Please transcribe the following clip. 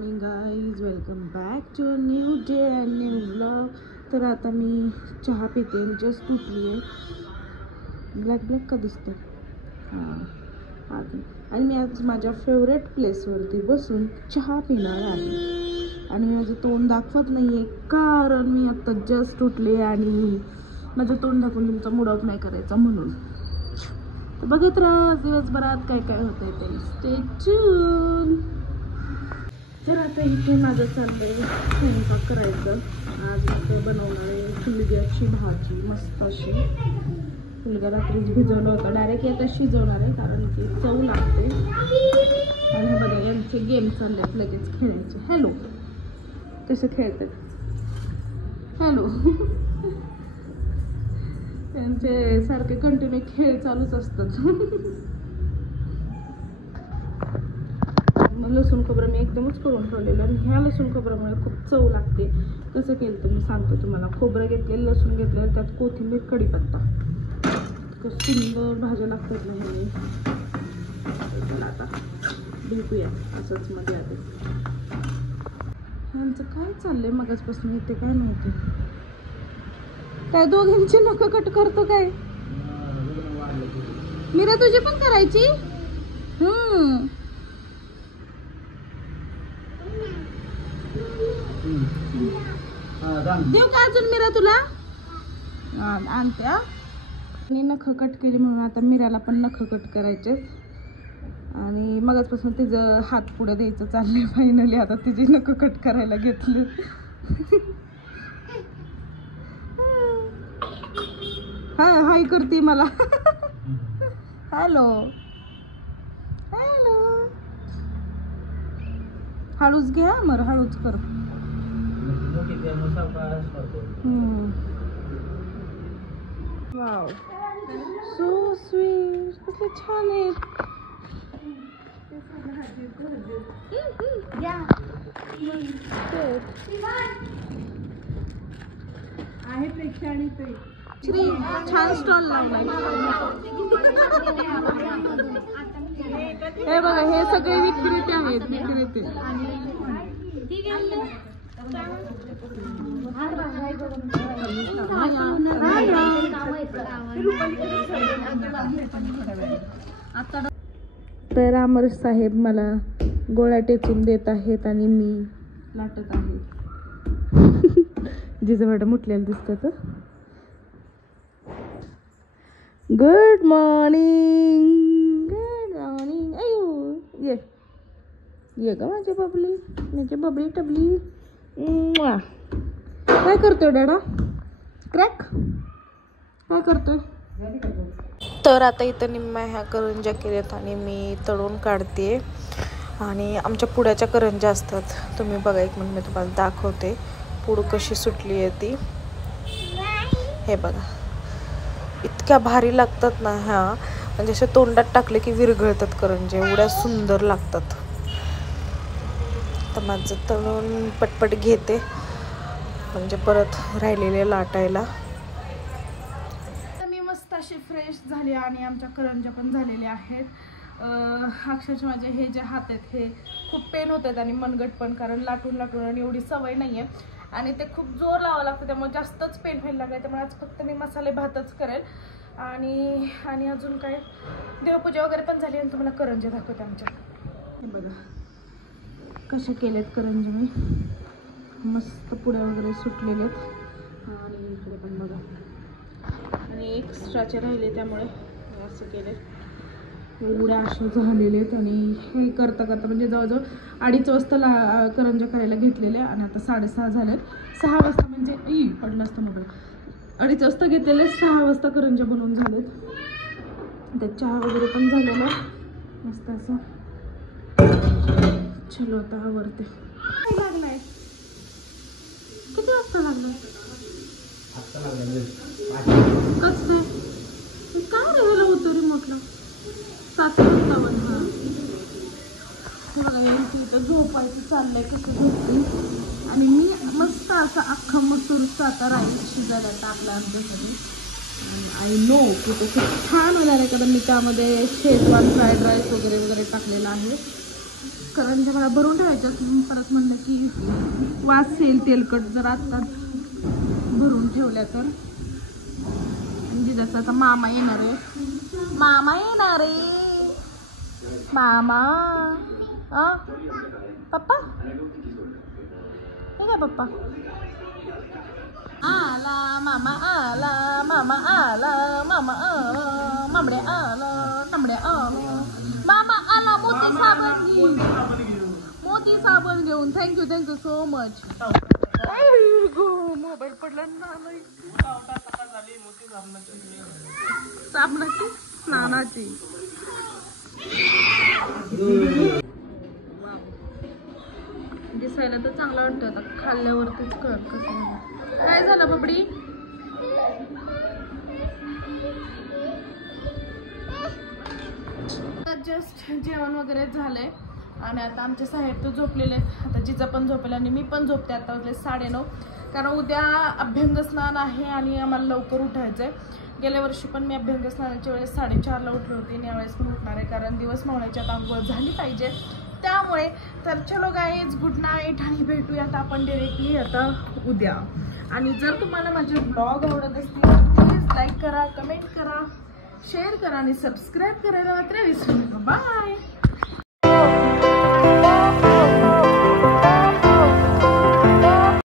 Morning guys, welcome back to new day and new vlog. तर आता मी चहा पिते, जस्ट उठली आहे. ब्लॅक ब्लॅक का दिसतं? हां आधी. आणि मी आज माझ्या फेवरेट प्लेसवरती बसून चहा पिणार आहे. आणि मी माझं तोंड दाखवत नाही आहे कारण मी आत्ता जस्ट उठले आणि माझं तोंड दाखवून तुमचा मूड ऑफ नाही करायचा म्हणून. तर बघत राहा दिवसभरात काय काय होतंय ते. Stay tune. तर आता इथे माझं चाललंय स्वयंपाक करायचं. आज मी बनवणार आहे फुलग्याची भाजी, मस्त अशी. फुलगा रात्रीच भिजवलं होतं, डायरेक्ट आता शिजवणार आहे कारण की चव लागते. आणि बघा यांचे गेम चालले आहेत लगेच खेळायचे. हॅलो कसे खेळतात, हॅलो. त्यांचे सारखे कंटिन्यू खेळ चालूच असतात. लसूण खोबरं मी एकदमच करून ठेवलेलं आणि ह्या लसूण खोबऱ्यामुळे खूप चव लागते. कसं केलं तर मी सांगतो तुम्हाला. खोबरं घेतलेलं, लसूण घेतलेलं, त्यात कोथिंबीर, कढीपत्ता, सुंदर भाज्या लागतात ना ह्याने. चला आता भेटूया असंच मध्ये. आता ह्यांचं काय चाललंय मगाचपासून येते काय माहिती. काय दोघांची नखं कट करतो काय? मीरा तुझी पण करायची? देऊ का अजून मीरा तुला? आणते. आणि नखं कट केली म्हणून आता मीराला पण नखं कट करायचे. आणि मगाचपासून तिचं हात पुढे द्यायचं चाललंय. फायनली आता तिची नखं कट करायला घेतली. हाय हाय करते मला. Hello hello. हळूच घ्या मर, हळूच कर. Wow so sweet. कसले छान आहेत. आहे प्रेक्षा आणि ते श्री छान स्टॉल लावलाय. हे बघा हे सगळे विक्रेते आहेत, विक्रेते. तर अमर साहेब मला गोळ्या टेचून देत आहेत आणि मी लाटत आहे. जिजवाडा मुटलेलं दिसतं. Good morning, good morning. अयो ये ये ग माझी बबली, माझी बबली टबली. काय करतोय डॅडा? क्रॅक काय करतोय? तर आता इथं निम्म्या ह्या करंज्या केल्यात आणि मी तळून काढते. आणि आमच्या पुड्याच्या करंज्या असतात. तुम्ही बघा एक मिनिट, मी तुम्हाला दाखवते पुड कशी सुटली आहे ती. हे बघा इतक्या भारी लागतात ना ह्या, म्हणजे असे तोंडात टाकले की विरघळतात करंज्या, एवढ्या सुंदर लागतात. तर माझं तळून पटपट घेते म्हणजे परत राहिलेले लाटायला. मी मस्त अशी फ्रेश झाली आणि आमच्या करंज्या पण झालेल्या आहेत. अक्षरशः माझे हे जे हात आहेत हे खूप पेन होत आहेत आणि मनगट पण, कारण लाटून लाटून आणि एवढी सवय नाही आहे आणि ते खूप जोर लावावं लागतं, त्यामुळे जास्तच पेन व्हायला लागलं. त्यामुळे आज फक्त मी मसाले भातच करेल. आणि अजून काय देवपूजा वगैरे पण झाली आणि तुम्हाला करंज्या दाखवते आमच्या. हे बघा कसे केलेत करंज्या मी, मस्त पुड्या वगैरे सुटलेले आहेत. आणि इकडे पण बघा, आणि एक्स्ट्राचे राहिले त्यामुळे असं केले. एवढ्या अशा झालेले आहेत. आणि हे करता करता म्हणजे जवळजवळ 2:30 वाजता करंज्या करायला घेतलेल्या आणि आता 6:30 झालेत. 6 वाजता म्हणजे पडलं असतं मोबाईल. 2:30 वाजता घेतलेले, 6 वाजता करंज्या बनवून झालेत. त्यात चहा वगैरे पण झालेला मस्त असं. चलो आता आवरते. काय लागलाय? किती वाजता लागलाय? कच ते काय झालं होतं रिमोटला? 7:57. हां हे बघा यांची इथं झोपायचं चाललंय, कसं झोपते. आणि मी मस्त असा अख्खा मसूरचा आता राईस शिजायला टाकला आमच्यासाठी. आय नो की तो खूप छान होणार आहे कारण मी त्यामध्ये शेजवान फ्राईड राईस वगैरे वगैरे टाकलेला आहे. करंज्या मला भरून ठेवायच्या, परत म्हणलं की वास येईल तेलकट जर आत्ताच भरून ठेवल्या तर. जिजाचा आता मामा येणार आहे, मामा येणार आहे, मामा पप्पा हे काय पप्पा आला, मामा आला, मामा आला, मामा आला, मामड्या आला, तांबड्या आला, मामा आला. मोती साबण घेऊन, मोती साबण घेऊन. Thank you so much. मोबाईल पडला ना, साबणाची स्नानाची. दिसायला तर चांगला वाटतं, आता खाल्ल्यावरतीच कळत कसं. काय झालं बबडी? जस्ट जेवण वगैरे झालंय आणि आता आमचे साहेब तर झोपलेले आहेत. आता जिजा पण झोपेल आणि मी पण झोपते. आता वाजले 9:30, कारण उद्या अभ्यंग स्नान आहे आणि आम्हाला लवकर उठायचं आहे. गेल्या वर्षी पण मी अभ्यंग स्नानाच्या वेळेस 4:30ला उठले होते आणि यावेळेस पण उठणार आहे, कारण दिवस मावळ्याच्या आंघोळ झाली पाहिजे त्यामुळे. तर चलो गाईज, गुड नाईट आणि भेटूयात आपण डायरेक्टली आता उद्या. आणि जर तुम्हाला माझे ब्लॉग आवडत असतील तर प्लीज लाईक करा, कमेंट करा, शेअर करा आणि सबस्क्राईब करायला मात्र विसरू नका. बाय.